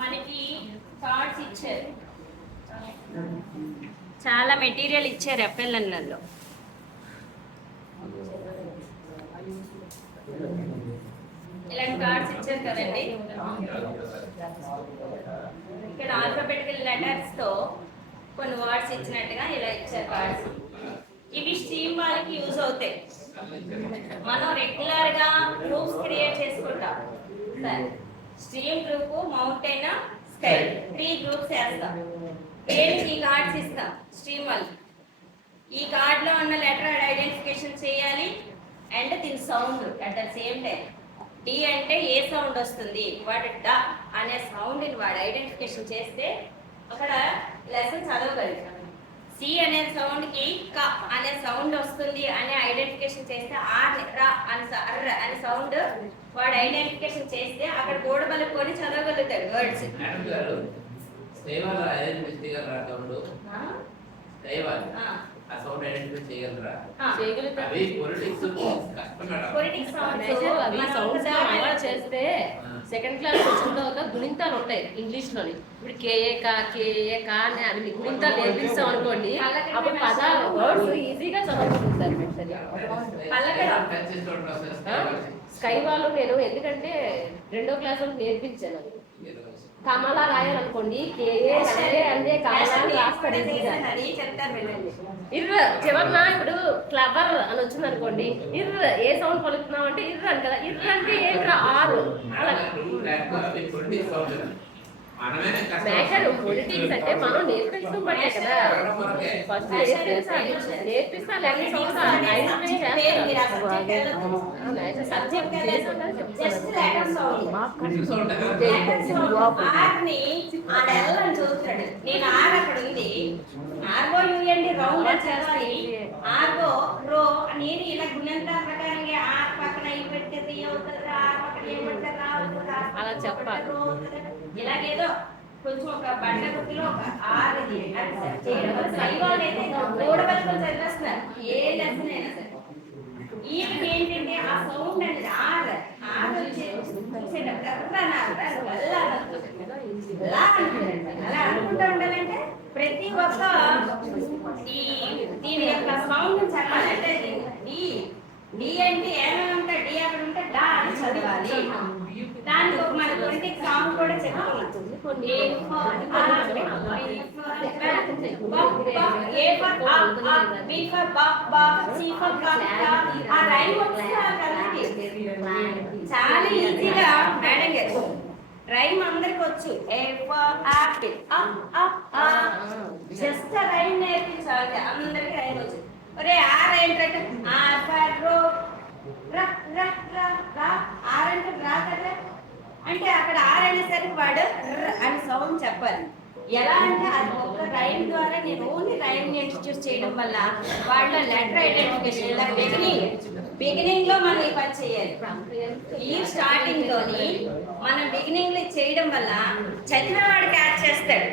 మనకి కార్డ్స్ ఇచ్చారు, చాలా మెటీరియల్ ఇచ్చారు ఎఫ్ఎల్ఎన్లలో. ఇలాంటి కార్డ్స్ ఇచ్చారు కదండి. ఇక్కడ ఆల్ఫాబెటికల్ లెటర్స్ తో కొన్ని వర్డ్స్ ఇచ్చినట్టుగా ఇలా ఇచ్చారు కార్డ్స్. ఇవి స్ట్రీమ్ వాళ్ళకి యూజ్ అవుతాయి. మనం రెగ్యులర్ గా గ్రూప్స్ క్రియేట్ చేసుకుంటాం. Stream group, mountain, sky 3 groups వేస్తాం. ఈ కార్డ్స్ ఇస్తాం స్ట్రీమ్ వాళ్ళు. ఈ కార్డ్ లో ఉన్న లెటర్ ఐడెంటిఫికేషన్ చేయాలి అండ్ దీని sound at the same time. D అంటే ఏ సౌండ్ వస్తుంది, వాడు డ అనే సౌండ్ ని వాడు ఐడెంటిఫికేషన్ చేస్తే అక్కడ లెసన్ చదవగలుగుతాం. సి అనే సౌండ్ కి క అనే సౌండ్ వస్తుంది అనే ఐడెంటిఫికేషన్ చేస్తే ఆర్ ర అనే సౌండ్ వాడు ఐడెంటిఫికేషన్ చేస్తే అక్కడ కూడబలుకొని చదవగలుగుతాడు వర్డ్స్. చేస్తే సెకండ్ క్లాస్ వచ్చిన తర్వాత గుణింతాలు ఉంటాయి ఇంగ్లీష్ లోని. ఇప్పుడు కేఏ కా అని గుణింతాలు నేర్పిస్తాం అనుకోండి, అప్పుడు పదాలు వర్డ్స్ ఈజీగా చదువుకుంటారు. స్కై వాళ్ళు నేను ఎందుకంటే 2వ క్లాస్ వాళ్ళకి నేర్పించాను. కమలా రాయాలనుకోండి, కేఏ అంటే కమలా రాస్తాడు. ఇర్ర చివరిన ఇప్పుడు క్లవర్ అని వచ్చింది అనుకోండి, ఇర్ర ఏ సౌండ్ పలుకుతున్నావు అంటే ఇర్ర అని కదా. ఇర్ర అంటే ఏమిరా ఆరు. అలా పొలిటిక్స్ అంటే మనం నేర్పిస్తాం బట్టే కదా. ఫస్ట్ నేర్పిస్తా అలా చెప్పాలి. ఇలాగేదో కొంచెం ఒక బండ గుర్తులో ఒక ఆర్ చదివేస్తున్నారు ఏ లెసన్ అయినా సరే. ఈయనకి ఏంటంటే ఆ సౌండ్ అనేది ఆర్ అలా అనుకుంటూ ఉండాలంటే ప్రతి ఒక్క దీని యొక్క సౌండ్ చెప్పాలి. అంటే డి అంటే ఏమైనా ఉంటే డి అక్కడ ఉంటే డా అని చదవాలి. దానికి ఒక మన పొలిటిక్ సాంగ్ కూడా చెప్పుకున్నాం. చాలా ఈజీగా మేడం గారు రైమ్ అందరికి వచ్చు. జస్ట్ రైమ్ నేర్పించాలి, అందరికి రైమ్ వచ్చు. ఒరే ఆర్ ఏంటంటే ఆర్ అంటే రా కదా అంటే అక్కడ ఆర్ అనేసరికి వాడు అని సౌండ్ చెప్పాలి. ఎలా అంటే అది ఒక రైమ్ ద్వారా నేను ఓన్లీ రైమ్ ఇంట్రడ్యూస్ చేయడం వల్ల వాళ్ళ లెటర్ ఐడెంటిఫికేషన్ ఇలా బిగినింగ్ లో మనం ఈ పని చేయాలి. ఈ స్టార్టింగ్ లోని మనం బిగినింగ్ లో చేయడం వల్ల చదివిన వాడు క్యాచ్ చేస్తాడు.